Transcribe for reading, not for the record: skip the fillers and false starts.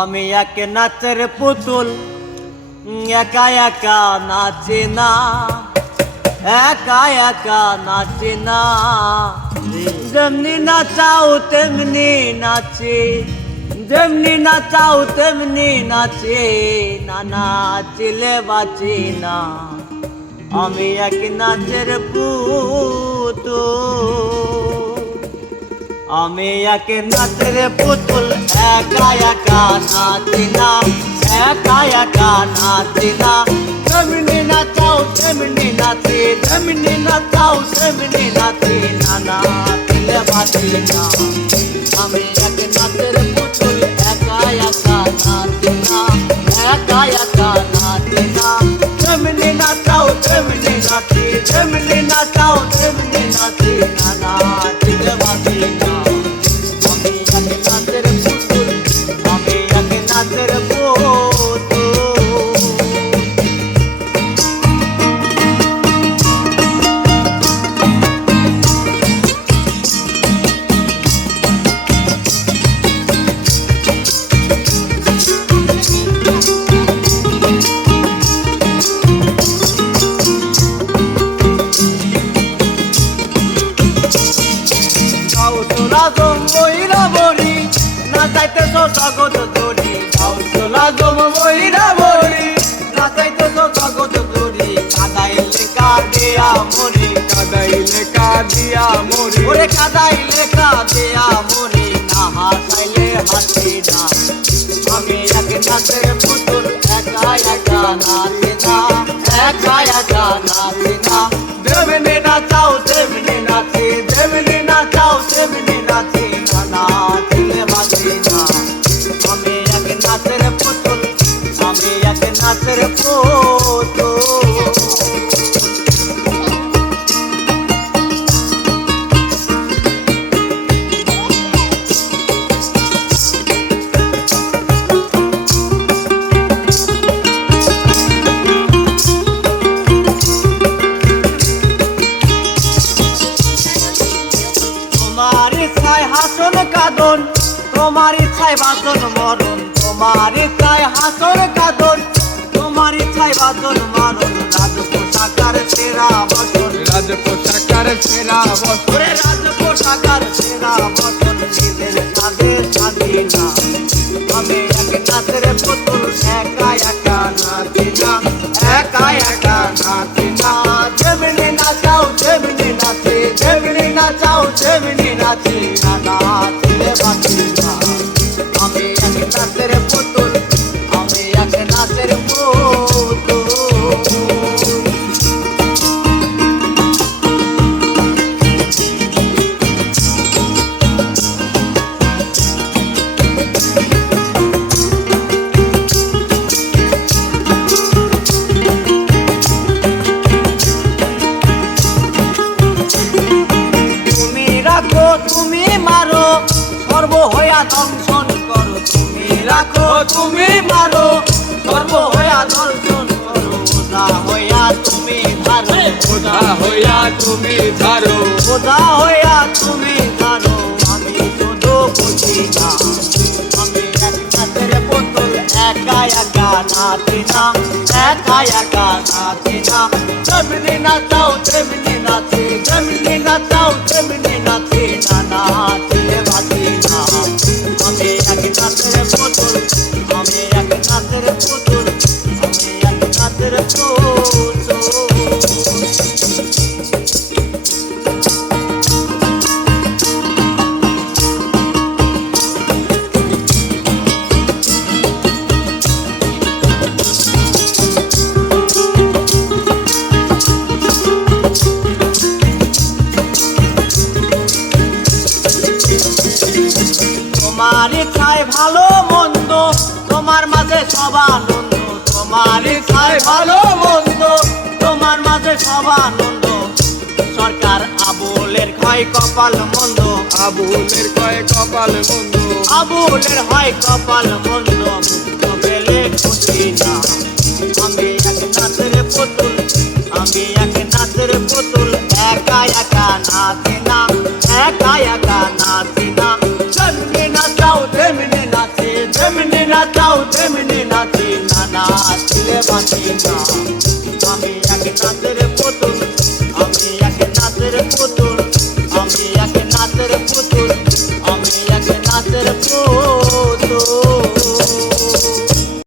আমি এক নাচের পুতুল, একা একা নাচি না, একা একা নাচি না। যেমনি নাচাও তেমনি নাচি, যেমনি নাচাও তেমনি নাচি, না নাচিলে বাঁচি না। আমি এক নাচের পুতুল, আমি এক নাচের পুতুল, একা একা নাচি না, একা একা নাচি না। যেমনি নাচাও তেমনি নাচি, যেমনি নাচাও তেমনি নাচি, না নাচিলে বাঁচি না। আমি এক নাচের পুতুল, একা একা নাচি না, একা একা নাচি না। যেমনি নাচাও তেমনি নাচি, যেমনি নাচাও তেমনি নাচি, না নাচিলে বাঁচি না। আমি এক নাচের পুতুল, আমি এক নাচের পুতুল। জগৎ জড়ি যাও চলা জম বইরা বড়ি, নাচাইতেছ জগৎ জড়ি। কাদাইলে কাঁদিয়া মরি, কাদাইলে কাঁদিয়া মরি, ওরে কাদাইলে কাঁদিয়া মরি, না হাসাইলে হাসি না। আমি এক নাচের পুতুল, একা একা নাচি না, একা একা নাচি না। যেমনি নাচাও তেমনি নাচি, যেমনি নাচাও তেমনি নাচি, না নাচিলে বাঁচি না। আমি এক নাচের পুতুল, আমি এক নাচের পুতুল। তোমার ইচ্ছায় হাসন কাঁদন, তোমার ইচ্ছায় বাঁচন মরণ, তোমার ইচ্ছায় হাসন কাঁদন, তোমার ইচ্ছায় বাঁচন মরণ। রাজপোশাকার সেরা বসন, রাজপোশাকার সেরা বসন, ওরে রাজপোশাকার সেরা বসন, নিজের সাধে স্বাধীনা। আমি এক নাচের পুতুল, একা একা নাচি না, একা একা নাচি না। যেমনি নাচাও তেমনি নাচি, যেমনি নাচাও তেমনি নাচি, না নাচিলে বাঁচি না। আমি এক নাচের পুতুল, আমি এক নাচের পুতুল। তুমি মারো সর্ব হইয়া দর্শন করো, তুমি রাখো তুমি মারো সর্ব হইয়া দর্শন করো। ওজা হইয়া তুমি ধারো, ওঝা হইয়া তুমি ধারো, ওজা হইয়া তুমি ধারো। আমি শুধু বুঝি না, আমি এক নাচের পুতুল, একা একা নাচি না, একা একা নাচি না। যেমনি নাচাও তেমনি নাচি, যেমনি নাচাও তেমনি নাচি, না নাচিলে বাঁচি না। আমি এক নাচের পুতুল, আমি এক নাচের পুতুল, আমি এক নাচের পুতুল। তোমার ইচ্ছায় ভালো মন্দ, তোমার মাঝে সব আনন্দ, তোমার ইচ্ছায় ভালো মন্দ, তোমার মাঝে সব আনন্দ। সরকার আবুলের হয় কপাল মন্দ, আবুলের কয় কপাল মন্দ, আবুলের হয় কপাল মন্দ। মুক্ত পেলে খুশি না। আমি এক নাচের পুতুল, আমি এক নাচের পুতুল, একা একা নাচি না, একা একা নাচি না। যেমনি নাচাও তেমনি নাচি, যেমনি নাচ করে বাঁচি না। আমি এক নাচের পুতুল, আমি এক নাচের পুতুল, আমি